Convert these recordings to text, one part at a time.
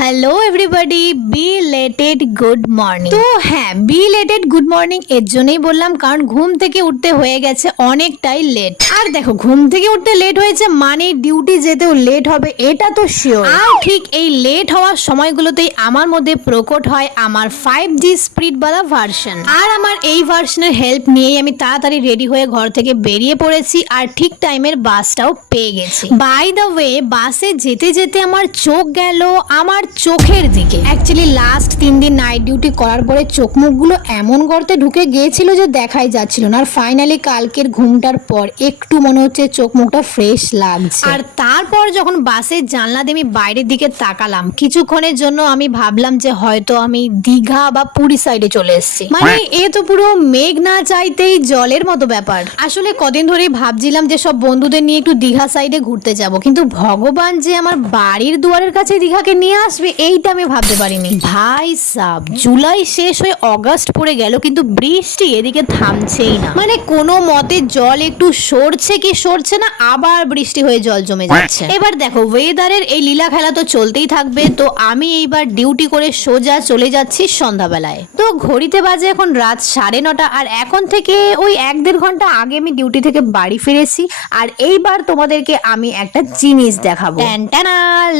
Hello everybody, belated good morning. তো হ্যাঁ, belated good morning এর জন্যই বললাম, কারণ ঘুম থেকে উঠতে হয়ে গেছে অনেকটাই লেট। আর দেখো, ঘুম থেকে উঠতে লেট হয়েছে মানে ডিউটি যেতেও লেট হবে, এটা তো শিওর। আর ঠিক এই লেট হওয়ার সময়গুলোতেই আমার মধ্যে প্রকট হয় আমার 5G স্পিডওয়ালা ভার্সন। আর আমার এই ভার্সনের হেল্প নিয়েই আমি তাড়াতাড়ি রেডি হয়ে ঘর থেকে বেরিয়ে পড়েছি, আর ঠিক টাইমের বাসটাও পেয়ে গেছি। বাই দ্য ওয়ে, বাসে যেতে যেতে আমার চোখ গেল আমার চোখের দিকে। অ্যাকচুয়ালি লাস্ট 3 দিন নাইট ডিউটি করার পরে চোখ মুখগুলো এমন গর্তে ঢুকে গিয়েছিল যে দেখাই যাচ্ছিল না। আর ফাইনালি কালকের ঘুমটার পর একটু মনে হচ্ছে চোখ মুখটা ফ্রেশ লাগছে। আর তারপর যখন বাসের জানলা দিয়ে আমি বাইরের দিকে তাকালাম, কিছুক্ষণের জন্য আমি ভাবলাম যে হয়তো আমি দীঘা বা পুরী সাইডে চলে এসেছি। মানে এ তো পুরো মেঘ না চাইতেই জলের মতো ব্যাপার। আসলে কদিন ধরেই ভাবছিলাম যে সব বন্ধুদের নিয়ে একটু দীঘা সাইডে ঘুরতে যাব, কিন্তু ভগবান যে আমার বাড়ির দুয়ারের কাছে দীঘাকে নিয়ে আসবে এইটা আমি ভাবতে পারিনি। ভাই সাব, জুলাই শেষ হয়ে অগাস্ট পড়ে গেল, কিন্তু বৃষ্টি এদিকে থামছেই না। মানে কোনো মতে জল একটু সরছে কি সরছে না, আবার বৃষ্টি হয়ে জল জমে যাচ্ছে। এবার দেখো, ওয়েদারের এই লীলা খেলা তো চলতেই থাকবে। তো আমি এইবার ডিউটি করে সোজা চলে যাচ্ছি সন্ধ্যাবেলায়। তো ঘড়িতে বাজে এখন রাত 9:30, আর এখন থেকে ওই 1-1.5 ঘন্টা আগে আমি ডিউটি থেকে বাড়ি ফিরেছি। আর এইবার তোমাদেরকে আমি একটা জিনিস দেখাবো।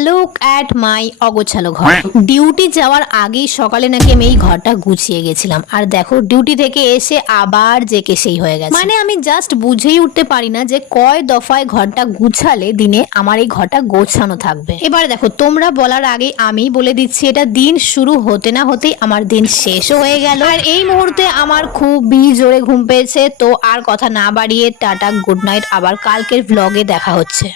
লুক অ্যাট মাই অগোছালো ঘর। ডিউটি যাওয়ার আগেই সকালে নাকি আমি এই ঘরটা গুছিয়ে গেছিলাম, আর দেখো ডিউটি থেকে এসে আবার যে কে সেই হয়ে গেছে। মানে আমি জাস্ট বুঝেই উঠতে পারি না যে কয় দফায় ঘরটা গুছালে দিনে আমার এই ঘরটা গোছানো থাকবে। এবার দেখো, তোমরা বলার আগে আমি বলে দিচ্ছি, এটা দিন শুরু হতে না হতেই আমার দিন শেষও হয়ে গেল। আর এই মুহূর্তে আমার খুবই জোরে ঘুম পেয়েছে। তো আর কথা না বাড়িয়ে টাটা, গুড নাইট, আবার কালকের ব্লগে দেখা হচ্ছে।